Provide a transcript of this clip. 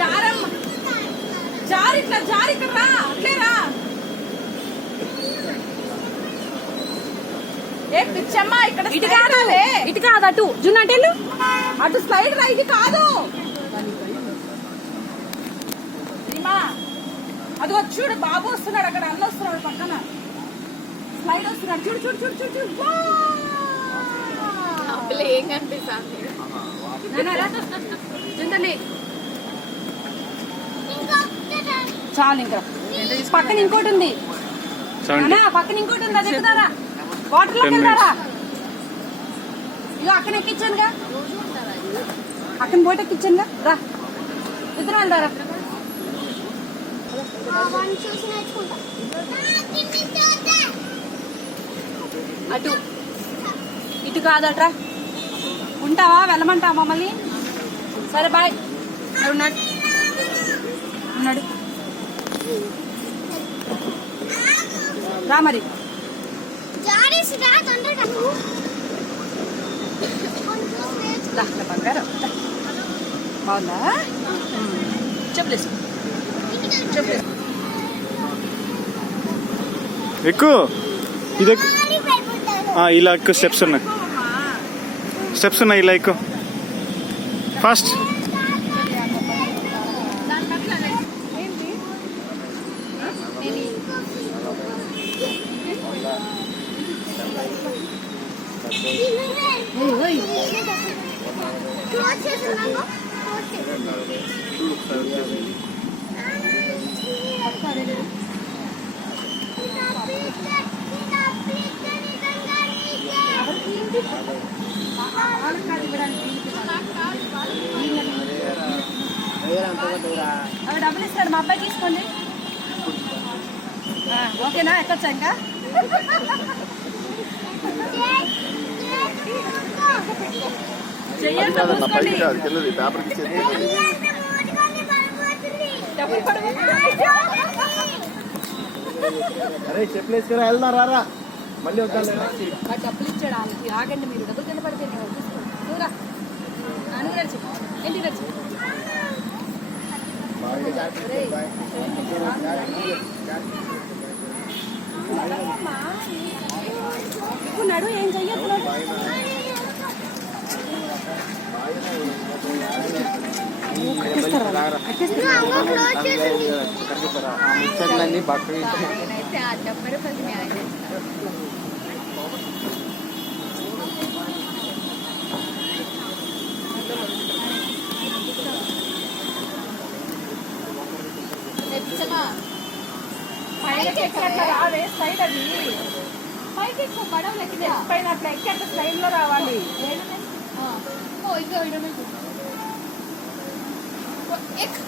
జారమ్మ జారి ఇట్లా జారి ఇక్కడ రా అట్లేరా ఏ పిచ్చమ్మ ఇక్కడ ఇటు కాదాలే ఇటు కాదు అటు జున్నట్టెళ్ళు అటు స్లైడ్ రా ఇది కాదు అది చూడు బాబు వస్తున్నాడు అక్కడ అన్న వస్తున్నాడు పక్కన స్లైడ్ వస్తున్నాడు చూడు చూడు చూడు చూడు చూడు ఏం కనిపిస్తుంది చాలు ఇంకా పక్కన ఇంకోటి ఉంది పక్కన ఇంకోటి ఉంది అది ఎక్కుతారా వాటర్ లోకి వెళ్తారా ఇక అక్కన ఎక్కించానుగా అక్కన బోట్ ఎక్కించానుగా రా ఇద్దరు వెళ్తారా అటు ఇటు కాదట్రా ఉంటావా వెళ్ళమంటావా మమ్మల్ని సరే బాయ్ ఉన్నాడు ఉన్నాడు రా మరి బంగారం బాగుందా చెప్పలేదు చెప్పలేదు ఎక్కువ ఇది ఇలా ఎక్కువ స్టెప్స్ ఉన్నాయి ఇలా ఎక్కువ ఫాస్ట్ అవి డబ్బులు ఇస్తాడు మా అబ్బాయి తీసుకోండి ఓకేనా ఎక్కచ్చా ఇంకా చెయ్యండి అరే చెప్పలేసుకురా వెళ్దారా మళ్ళీ డబ్బులు ఇచ్చాడు వాళ్ళకి ఆగండి మీరు డబ్బులు కింద పడితే నువ్వురా నువ్వు నడిచి ఏంటి నడిచి నడు ఏం చెయ్యొద్దు ముచ్చట్లన్నీ బక్కగా రావే స్లైడ్ అది పైకి ఎక్కువ పడవలకి పైన అట్లా ఎక్కి అట్లా స్లైడ్ లో రావాలి ఎక్కువ